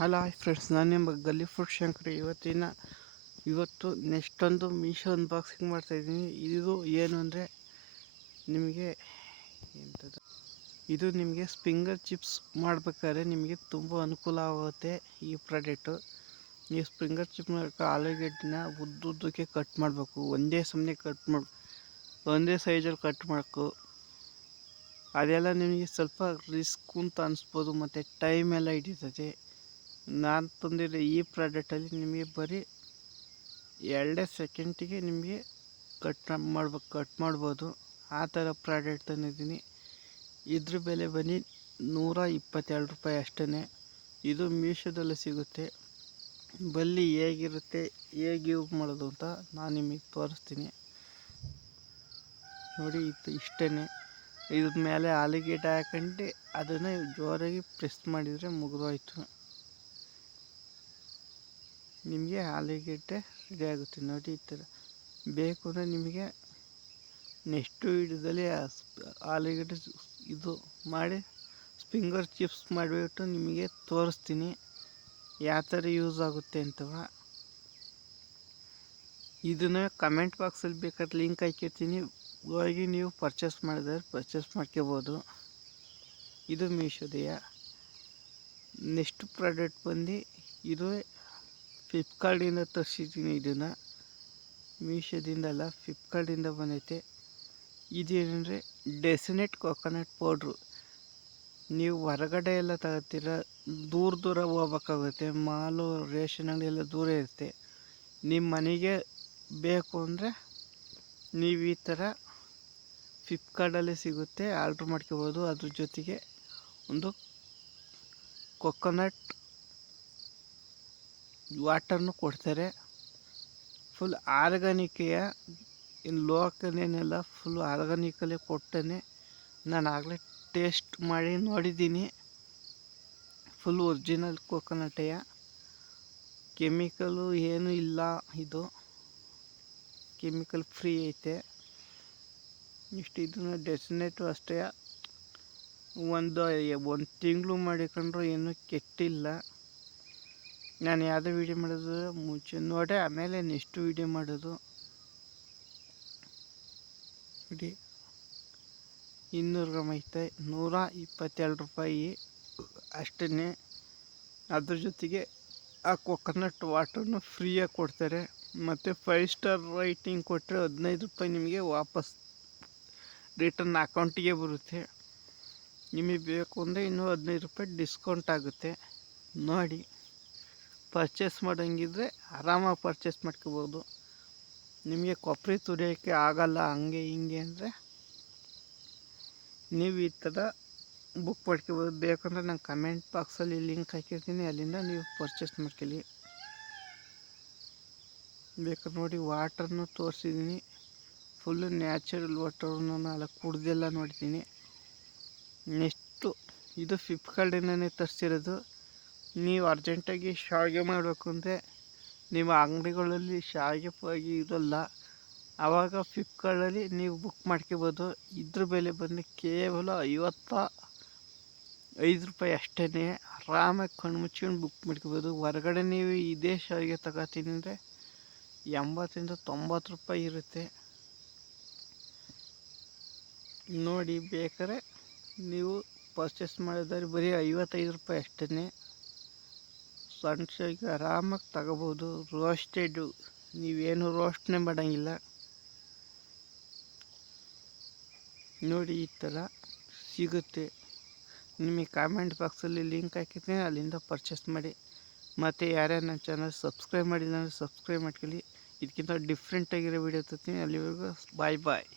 Hello hi friends, ನಾನು ನಿಮ್ಮ ಗಲ್ಲಿ ಫುಡ್ ಶಂಕರಿ. ಇವತ್ತು ನೆಕ್ಸ್ಟ್ ಒಂದು ಮೀಶೋ ಅನ್ಬಾಕ್ಸಿಂಗ್ ಮಾಡ್ತಾಯಿದ್ದೀನಿ. ಇದು ಏನು ಅಂದರೆ ನಿಮಗೆ ನಿಮಗೆ ಸ್ಪ್ರಿಂಗರ್ ಚಿಪ್ಸ್ ಮಾಡ್ಬೇಕಾದ್ರೆ ನಿಮಗೆ ತುಂಬ ಅನುಕೂಲ ಆಗುತ್ತೆ. ಈ ಪ್ರಾಡಕ್ಟು ನೀವು ಸ್ಪ್ರಿಂಗರ್ ಚಿಪ್ ಆಲೂಗೆಡ್ಡೆನ ಉದ್ದುದ್ದಕ್ಕೆ ಕಟ್ ಮಾಡಬೇಕು. ಒಂದೇ ಸೈಜಲ್ಲಿ ಕಟ್ ಮಾಡಬೇಕು. ಅದೆಲ್ಲ ನಿಮಗೆ ಸ್ವಲ್ಪ ರಿಸ್ಕ್ ಅಂತ ಅನಿಸ್ಬೋದು, ಮತ್ತು ಟೈಮ್ ಎಲ್ಲ ಹಿಡಿತದೆ. ನಾನು ತಂದಿರೋ ಈ ಪ್ರಾಡಕ್ಟಲ್ಲಿ ನಿಮಗೆ ಬರೀ 2 ಸೆಕೆಂಡಿಗೆ ನಿಮಗೆ ಕಟ್ ಮಾಡ್ಬೋದು. ಆ ಥರ ಪ್ರಾಡಕ್ಟ್ ತಂದಿದ್ದೀನಿ. ಇದ್ರ ಬೆಲೆ ಬನ್ನಿ ₹122 ಅಷ್ಟೇ. ಇದು ಮೀಶೋದಲ್ಲಿ ಸಿಗುತ್ತೆ. ಬಲ್ಲಿ ಹೇಗಿರುತ್ತೆ, ಹೇಗೆ ಯೂಸ್ ಮಾಡೋದು ಅಂತ ನಾನು ನಿಮಗೆ ತೋರಿಸ್ತೀನಿ ನೋಡಿ. ಇಷ್ಟೇ. ಇದ್ರ ಮೇಲೆ ಆಲೂಗೆಡ್ಡೆ ಹಾಕೊಂಡು ಅದನ್ನು ಜೋರಾಗಿ ಪ್ರೆಸ್ ಮಾಡಿದರೆ ಮುಗಿದೋಯ್ತು. ನಿಮಗೆ ಆಲೂಗೆಡ್ಡೆ ರೆಡಿ ಆಗುತ್ತೆ ನೋಡಿ. ಈ ಥರ ಬೇಕು ಅಂದರೆ ನಿಮಗೆ ನೆಕ್ಸ್ಟ್ ವೀಡಿಯೋದಲ್ಲಿ ಆಲೂಗೆಡ್ಡೆ ಇದು ಮಾಡಿ ಸ್ಪ್ರಿಂಗರ್ ಚಿಪ್ಸ್ ಮಾಡಿಬಿಟ್ಟು ನಿಮಗೆ ತೋರಿಸ್ತೀನಿ ಯಾವ ಥರ ಯೂಸ್ ಆಗುತ್ತೆ ಅಂತವ. ಇದನ್ನು ಕಮೆಂಟ್ ಬಾಕ್ಸಲ್ಲಿ ಬೇಕಾದ್ರೆ ಲಿಂಕ್ ಹಾಕಿರ್ತೀನಿ, ಹೋಗಿ ನೀವು ಪರ್ಚೇಸ್ ಮಾಡ್ಕೋಬೋದು. ಇದು ಮೀಶೋದೆಯ ನೆಕ್ಸ್ಟ್ ಪ್ರಾಡಕ್ಟ್ ಬಂದು ಇದು ಫ್ಲಿಪ್ಕಾರ್ಟಿಂದ ತರಿಸಿದ್ದೀನಿ. ಇದನ್ನು ಮೀಶೋದಿಂದಲ್ಲ, ಫ್ಲಿಪ್ಕಾರ್ಟಿಂದ ಬಂದೈತೆ. ಇದೇನೆಂದರೆ ಡೆಸಿನೆಟ್ ಕೊಕೊನಟ್ ಪೌಡ್ರು. ನೀವು ಹೊರಗಡೆ ಎಲ್ಲ ತಗೋತೀರ, ದೂರ ಹೋಗ್ಬೇಕಾಗುತ್ತೆ. ಮಾಲು, ರೇಷನ್ ಅಂಗಡಿ ಎಲ್ಲ ದೂರ ಇರುತ್ತೆ. ನಿಮ್ಮ ಮನೆಗೆ ಬೇಕು ಅಂದರೆ ನೀವು ಈ ಥರ ಫ್ಲಿಪ್ಕಾರ್ಟಲ್ಲಿ ಸಿಗುತ್ತೆ, ಆರ್ಡ್ರ್ ಮಾಡ್ಕೋಬೋದು. ಅದ್ರ ಜೊತೆಗೆ ಒಂದು ಕೊಕೊನಟ್ ವಾಟರ್ನು ಕೊಡ್ತಾರೆ. ಫುಲ್ ಆರ್ಗಾನಿಕೆಯ, ಇನ್ನು ಲೋಕಲ್ ಏನೆಲ್ಲ, ಫುಲ್ ಆರ್ಗಾನಿಕಲ್ಲೇ ಕೊಡ್ತಾನೆ. ನಾನು ಆಗಲೇ ಟೇಸ್ಟ್ ಮಾಡಿ ನೋಡಿದ್ದೀನಿ. ಫುಲ್ ಒರಿಜಿನಲ್ ಕೊಕೊನಟೆಯ, ಕೆಮಿಕಲು ಏನೂ ಇಲ್ಲ. ಇದು ಕೆಮಿಕಲ್ ಫ್ರೀ ಐತೆ. ಇದನ್ನು ಡೆಸಿನೇಟು ಅಷ್ಟೇ. ಒಂದು ತಿಂಗಳು ಮಾಡಿಕೊಂಡ್ರು ಏನೂ ಕೆಟ್ಟಿಲ್ಲ. ನಾನು ಯಾವುದೋ ವೀಡಿಯೋ ಮಾಡೋದು ಮುಂಚೆ ನೋಡಿ, ಆಮೇಲೆ ನೆಕ್ಸ್ಟ್ ವೀಡಿಯೋ ಮಾಡೋದು ನೋಡಿ. 200 ಗ್ರಾಮ್ ಐತೆ, ₹122 ಅಷ್ಟೇ. ಅದ್ರ ಜೊತೆಗೆ ಆ ಕೊಕೊನಟ್ ವಾಟರ್ನು ಫ್ರೀಯಾಗಿ ಕೊಡ್ತಾರೆ. ಮತ್ತು 5 ಸ್ಟಾರ್ ರೈಟಿಂಗ್ ಕೊಟ್ಟರೆ ₹15 ನಿಮಗೆ ವಾಪಸ್ ರಿಟರ್ನ್ ಅಕೌಂಟಿಗೆ ಬರುತ್ತೆ. ನಿಮಗೆ ಬೇಕು ಅಂದರೆ ಇನ್ನೂ ₹15 ಡಿಸ್ಕೌಂಟ್ ಆಗುತ್ತೆ. ನೋಡಿ, ಪರ್ಚೇಸ್ ಮಾಡೋಂಗಿದ್ರೆ ಆರಾಮಾಗಿ ಪರ್ಚೇಸ್ ಮಾಡ್ಕೋಬೋದು. ನಿಮಗೆ ಕೊಬ್ಬರಿ ತುರಿಯೋಕ್ಕೆ ಆಗಲ್ಲ ಹಂಗೆ ಹಿಂಗೆ ಅಂದರೆ ನೀವು ಈ ಥರ ಬುಕ್ ಮಾಡ್ಕೋಬೋದು. ಬೇಕಂದರೆ ನಾನು ಕಮೆಂಟ್ ಬಾಕ್ಸಲ್ಲಿ ಲಿಂಕ್ ಹಾಕಿರ್ತೀನಿ, ಅಲ್ಲಿಂದ ನೀವು ಪರ್ಚೇಸ್ ಮಾಡ್ಕೊಳ್ಳಿ. ಬೇಕಾದ್ರೆ ನೋಡಿ, ವಾಟರ್ನು ತೋರಿಸಿದ್ದೀನಿ. ಫುಲ್ಲು ನ್ಯಾಚುರಲ್ ವಾಟರ್ನು ನಾನು ಕುಡ್ದೆಲ್ಲ ನೋಡಿದ್ದೀನಿ. ನೆಕ್ಸ್ಟು ಇದು ಫ್ಲಿಪ್ಕಾರ್ಟಿಂದನೇ ತರಿಸಿರೋದು. ನೀವು ಅರ್ಜೆಂಟಾಗಿ ಶಾವಿಗೆ ಮಾಡಬೇಕು ಅಂದರೆ ನಿಮ್ಮ ಅಂಗಡಿಗಳಲ್ಲಿ ಶಾವಿಗೆ ಇರೋಲ್ಲ, ಆವಾಗ ಫ್ಲಿಪ್ಕಾರ್ಟಲ್ಲಿ ನೀವು ಬುಕ್ ಮಾಡ್ಕೋಬೋದು. ಇದ್ರ ಬೆಲೆ ಬಂದು ಕೇವಲ ₹55 ಅಷ್ಟೇ. ಆರಾಮಾಗಿ ಕಣ್ಣು ಮುಚ್ಕೊಂಡು ಬುಕ್ ಮಾಡ್ಕೋಬೋದು. ಹೊರಗಡೆ ನೀವು ಇದೇ ಶಾವಿಗೆ ತಗೋತೀನಿ ಅಂದರೆ ₹80-90 ಇರುತ್ತೆ. ನೋಡಿ, ಬೇಕಾದ್ರೆ ನೀವು ಪರ್ಚೇಸ್ ಮಾಡಿದರೆ ಬರೀ ₹55 ಅಷ್ಟೇ. ಸಣ್ಣ ಶಾವಿಗೆ ಆರಾಮಾಗಿ ತಗೋಬೋದು. ರೋಸ್ಟೆಡು, ನೀವೇನು ರೋಸ್ಟ್ನೇ ಮಾಡೋಂಗಿಲ್ಲ. ನೋಡಿ, ಈ ಥರ ಸಿಗುತ್ತೆ. ನಿಮಗೆ ಕಾಮೆಂಟ್ ಬಾಕ್ಸಲ್ಲಿ ಲಿಂಕ್ ಹಾಕಿರ್ತೀನಿ, ಅಲ್ಲಿಂದ ಪರ್ಚೇಸ್ ಮಾಡಿ. ಮತ್ತು ಯಾರ್ಯಾರು ನನ್ನ ಚಾನಲ್ ಸಬ್ಸ್ಕ್ರೈಬ್ ಮಾಡಿಲ್ಲ ಅಂದರೆ ಸಬ್ಸ್ಕ್ರೈಬ್ ಮಾಡ್ಕೊಳ್ಳಿ. ಇದಕ್ಕಿಂತ ಡಿಫ್ರೆಂಟಾಗಿರೋ ವೀಡಿಯೋ ತರ್ತೀನಿ. ಅಲ್ಲಿವರೆಗೂ ಬಾಯ್.